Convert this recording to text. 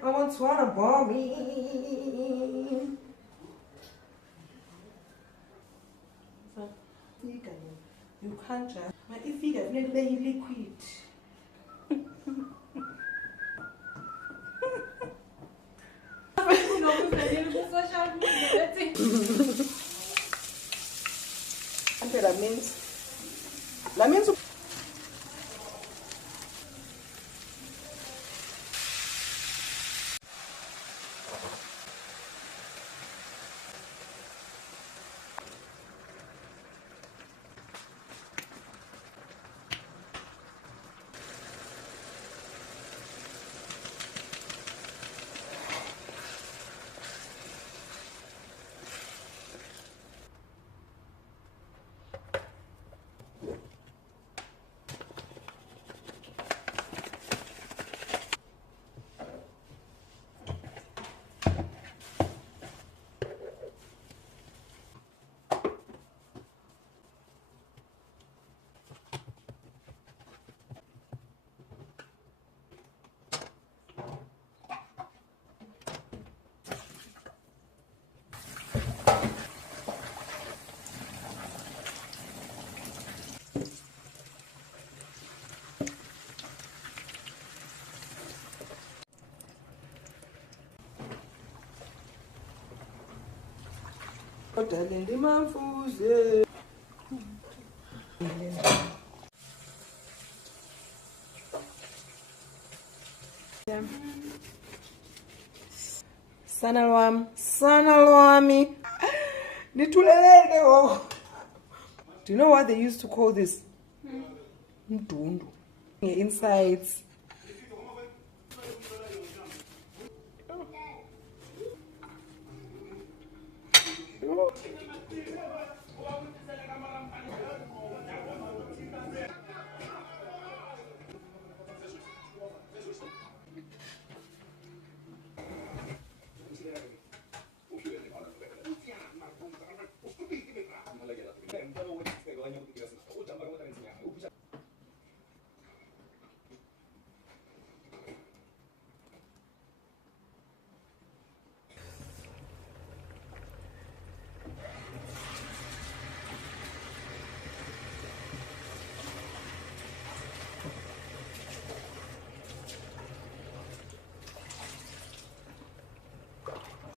I want to wanna bomb me. So, you can't just. My figure need to be liquid. Okay, that means. Darling, manfuze. Sanalwami. Do you know what they used to call this? Mdundu. Insides.